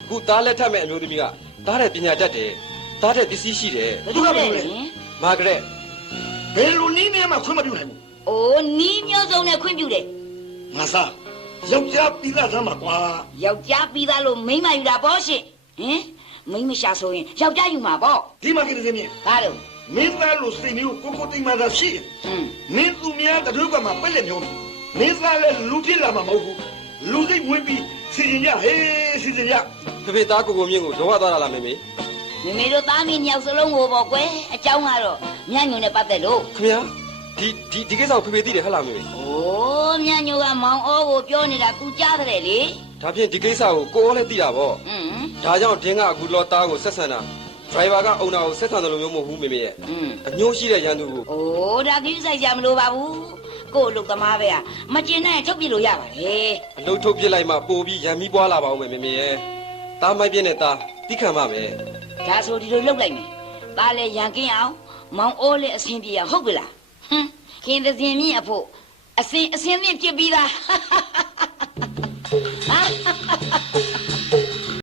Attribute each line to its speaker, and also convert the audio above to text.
Speaker 1: ခုသားလက်ထပ်မဲ့အမျိုးသမီးကသားတဲ့ပညာတတ်တယ်သားတဲ့ပစ္စည်းရှိတယ်
Speaker 2: ဘယ်သူကပြောလဲ
Speaker 1: မာဂရက်
Speaker 3: ဘယ်လိုနည်းနဲ့မှခွင့်မပြုနိုင်ဘူး
Speaker 2: အိုးနီးမျိုးစုံနဲ့ခွင့်ပြုတယ်
Speaker 3: ငါစားယောက်ျားပြီးသားသမ်းပါကွာ
Speaker 2: ယောက်ျားပြီးသားလို့မိန်းမယူတာပေါ့ရှင်ဟင်မိန်းမရှာဆိုရင်ယောက်ျားယူမှာပေါ့
Speaker 3: ဒီမှာကိစ္စမြင်
Speaker 2: ဘာလို့
Speaker 3: မင်းသားလို့စိတ်မျိုးကိုကိုတိမ်မှသာရှိတယ်မင်းသူများတတို့ကမှပက်လက်မျိုးမင်းသားလည်းလူဖြစ်လာမှာမဟုတ်ဘူးလူစိတ်ဝင်ပြီးစီရင်ကြဟေးစီရင်ကြ
Speaker 1: ဖေဖေသားကိုကိုမြင့်ကိုတော့သွားတာလားမေမေ
Speaker 2: မေမေတို့သားမင်းညောက်စလုံးကိုပေါ့ကွယ်အကြောင်းကတော့မြတ်ညိုနဲ့ပတ်သက်လို့
Speaker 1: ခင်ဗျာဒီကိစ္စကိုဖေဖေသိတယ်ဟဲ့လားမေမေ
Speaker 2: အိုးမြတ်ညိုကမောင်အောကိုပြောနေတာ तू ကြားတယ်လေ
Speaker 1: ဒါဖြင့်ဒီကိစ္စကိုကိုအောလည်းသိတာပေါ့ဒါကြောင့်ဒင်းကအခုလောသားကိုဆက်ဆံတာဒရိုင်ဘာကအုံနာကိုဆက်ဆံတယ်လို့မျိုးမဟုတ်ဘူးမေမေရဲ့အညှိုးရှိတဲ့ရန်သူကို
Speaker 2: အိုးဒါကိစ္စကြမလို့ပါဘူးကို့အလုပ်သမားပဲမကျင်နိုင်ထုတ်ပြလို့ရပါတယ်
Speaker 1: အလုတ်ထုတ်ပြစ်လိုက်မှပို့ပြီးရံမီးပွားလာပါဦးမေမေရဲ့သားမိုက်ပြင်းနဲ့သားတိခံပါမယ်
Speaker 2: ဒါဆိုဒီလိုလုပ်လိုက်မယ်ဒါလည်းရန်ကင်းအောင်မောင်အိုးလည်းအဆင်ပြေအောင်ဟုတ်ပြီလားဟမ်ခင်သစဉ်မြင့်အဖို့အစင်မြင့်ဖြစ်ပြီးသား